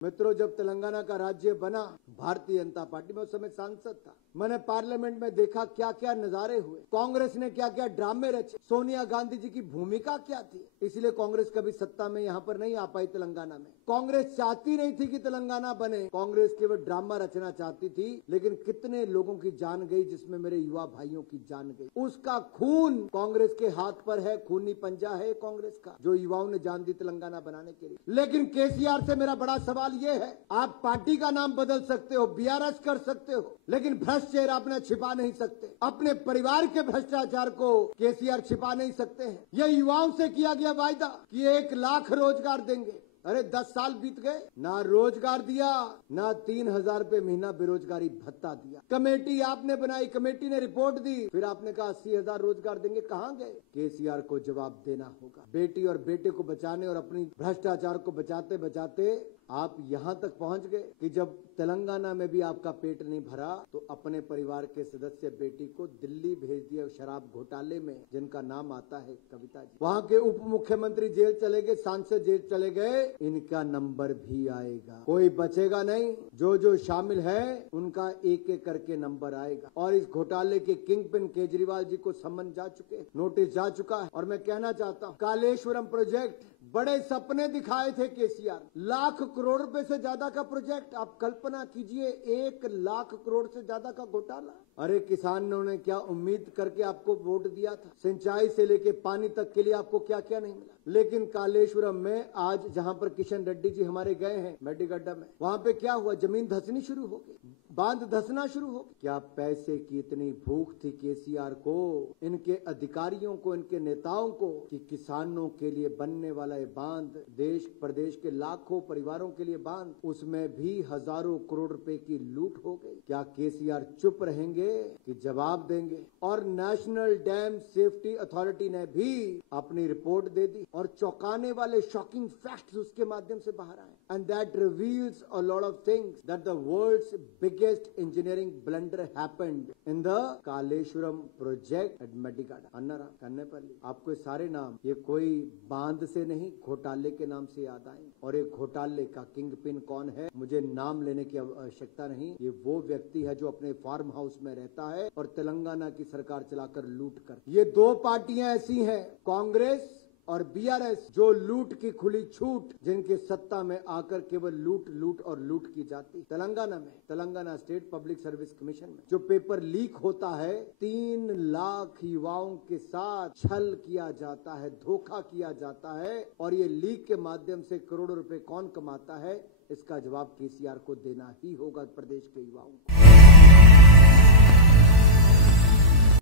मित्रों, जब तेलंगाना का राज्य बना, भारतीय जनता पार्टी में उस समय सांसद था। मैंने पार्लियामेंट में देखा क्या क्या नजारे हुए, कांग्रेस ने क्या क्या ड्रामे रचे, सोनिया गांधी जी की भूमिका क्या थी। इसलिए कांग्रेस कभी सत्ता में यहाँ पर नहीं आ पाई तेलंगाना में। कांग्रेस चाहती नहीं थी कि तेलंगाना बने, कांग्रेस केवल ड्रामा रचना चाहती थी। लेकिन कितने लोगों की जान गई, जिसमें मेरे युवा भाइयों की जान गई। उसका खून कांग्रेस के हाथ पर है, खूनी पंजा है कांग्रेस का, जो युवाओं ने जान दी तेलंगाना बनाने के लिए। लेकिन केसीआर से मेरा बड़ा सवाल ये है, आप पार्टी का नाम बदल सकते हो, बीआरएस कर सकते हो, लेकिन भ्रष्ट चेहरा अपना छिपा नहीं सकते। अपने परिवार के भ्रष्टाचार को केसीआर छिपा नहीं सकते हैं। ये युवाओं से किया गया वायदा कि 1 लाख रोजगार देंगे, अरे 10 साल बीत गए, ना रोजगार दिया, ना 3,000 रुपए महीना बेरोजगारी भत्ता दिया। कमेटी आपने बनाई, कमेटी ने रिपोर्ट दी, फिर आपने कहा 80,000 रोजगार देंगे, कहां गए? केसीआर को जवाब देना होगा। बेटी और बेटे को बचाने और अपनी भ्रष्टाचार को बचाते बचाते आप यहां तक पहुंच गए कि जब तेलंगाना में भी आपका पेट नहीं भरा तो अपने परिवार के सदस्य बेटी को दिल्ली भेज दिया शराब घोटाले में, जिनका नाम आता है कविता जी। वहां के उप मुख्यमंत्री जेल चले गए, सांसद जेल चले गए, इनका नंबर भी आएगा, कोई बचेगा नहीं। जो जो शामिल है उनका एक एक करके नंबर आएगा। और इस घोटाले के किंग पिन केजरीवाल जी को सम्मन जा चुके, नोटिस जा चुका है। और मैं कहना चाहता हूं, कालेश्वरम प्रोजेक्ट, बड़े सपने दिखाए थे केसीआर, लाख करोड़ रुपए से ज्यादा का प्रोजेक्ट। आप कल्पना कीजिए, 1 लाख करोड़ से ज्यादा का घोटाला। अरे किसानों ने क्या उम्मीद करके आपको वोट दिया था? सिंचाई से लेके पानी तक के लिए आपको क्या क्या नहीं मिला। लेकिन कालेश्वरम में आज जहां पर किशन रेड्डी जी हमारे गए हैं मेडीगड्डा में, वहां पे क्या हुआ? जमीन धंसनी शुरू हो गई, बांध धंसना शुरू हो गया। क्या पैसे की इतनी भूख थी केसीआर को, इनके अधिकारियों को, इनके नेताओं को, कि किसानों के लिए बनने वाला ये बांध, देश प्रदेश के लाखों परिवारों के लिए बांध, उसमें भी हजारों करोड़ रुपए की लूट हो गई। क्या केसीआर चुप रहेंगे कि जवाब देंगे? और नेशनल डैम सेफ्टी अथॉरिटी ने भी अपनी रिपोर्ट दे दी और चौंकाने वाले शॉकिंग फैक्ट्स उसके माध्यम से बाहर आए। And that reveals a lot of things that the world's biggest engineering blunder happened in the Kaleshwaram project at Medigadda. Annaram Kannepalli, आपको सारे नाम ये कोई बांध से नहीं, घोटाले के नाम से याद आए। और एक घोटाले का किंग पिन कौन है, मुझे नाम लेने की आवश्यकता नहीं। ये वो व्यक्ति है जो अपने फार्म हाउस में रहता है और तेलंगाना की सरकार चलाकर लूट कर। ये 2 पार्टियां ऐसी हैं, कांग्रेस और बीआरएस, जो लूट की खुली छूट, जिनके सत्ता में आकर केवल लूट लूट और लूट की जाती। तेलंगाना में, Telangana state public service commission में जो पेपर लीक होता है, 3 लाख युवाओं के साथ छल किया जाता है, धोखा किया जाता है। और ये लीक के माध्यम से करोड़ों रुपए कौन कमाता है, इसका जवाब केसीआर को देना ही होगा, प्रदेश के युवाओं को।